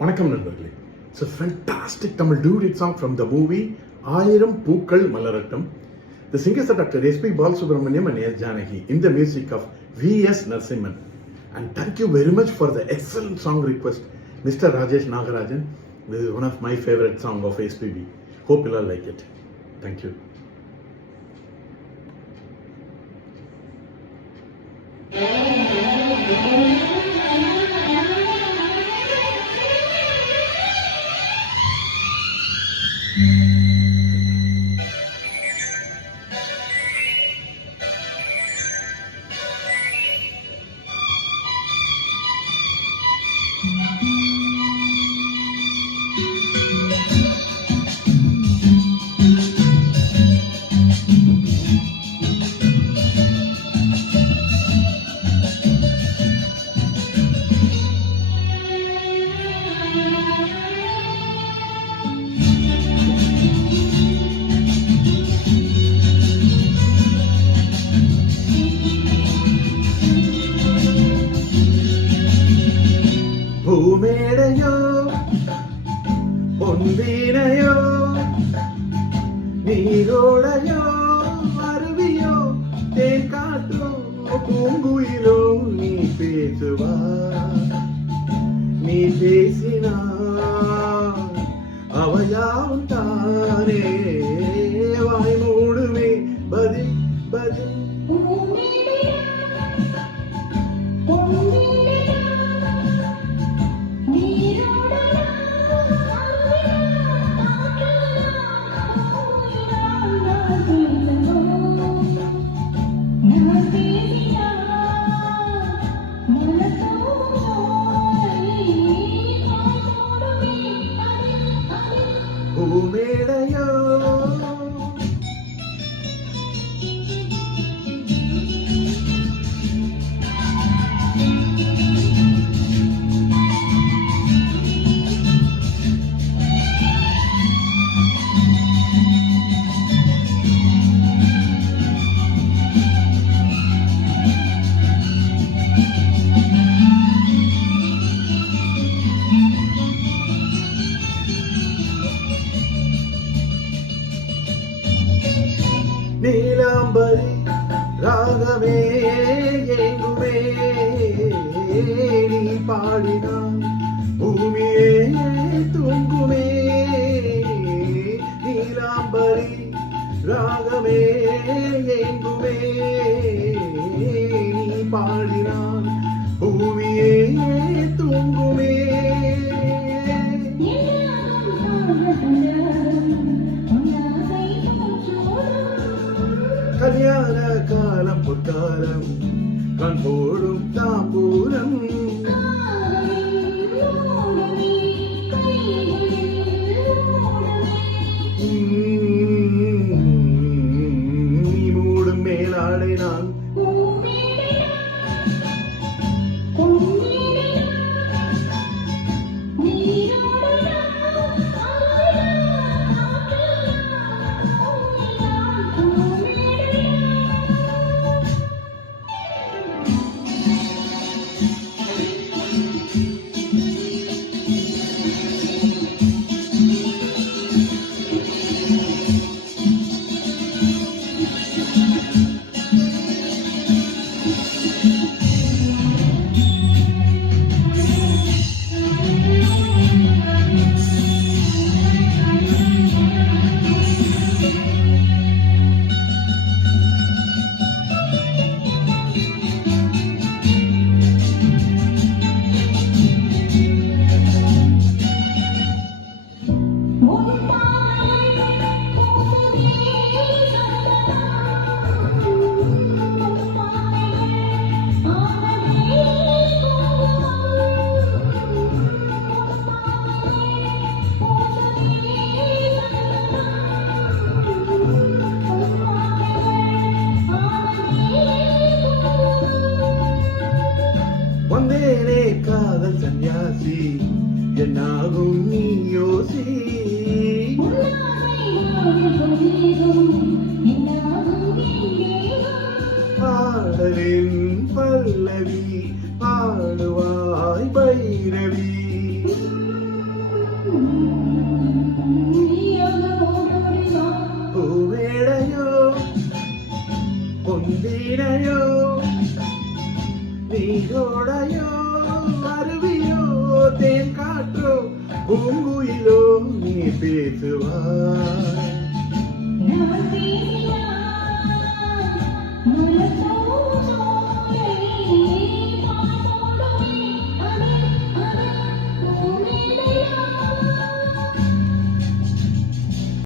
வணக்கம் நண்பர்களே. It's a fantastic Tamil duet song from the movie ஆயிரம் பூக்கள் மலரட்டும். The singers are Dr. S.P. Balasubramaniam and S. Janaki in the music of V.S. Narasimhan. And thank you very much for the excellent song request, Mr. Rajesh Nagarajan. This is one of my favorite songs of SPB. Hope you all like it. Thank you. பூமேடையோ பொன்வீணையோ நீரோடையோ அருவியோ தேன் காற்றோ பூங்குயிலோ நீ பேசுவா நீ பேசினா அவையாவும் தானே வாய் மூடுமே பதில் பதில் பூமேடையோ நீலாம்பரி ராகமே எங்குமே நீ பாடினான் பூமியே தூங்குமே நீலாம்பரி ராகமே எங்குமே நீ பாடினான் பூமியே தூங்குமே கல்யாண காலம் புத்தாலம் கண் போடும் தாம்பூலம் நீ மூடும் மேலாடை நான் வந்தேனே காதல் சன்னியாசி என்னாகும் நீ யோசி பாடலின் பல்லவி பாடுவாய் பைரவி வீணையோ நீ கோடையோ அருவியோ தேன் காற்றோ பூங்குயிலோ நீ பேசுவாய் நான் பேசினால்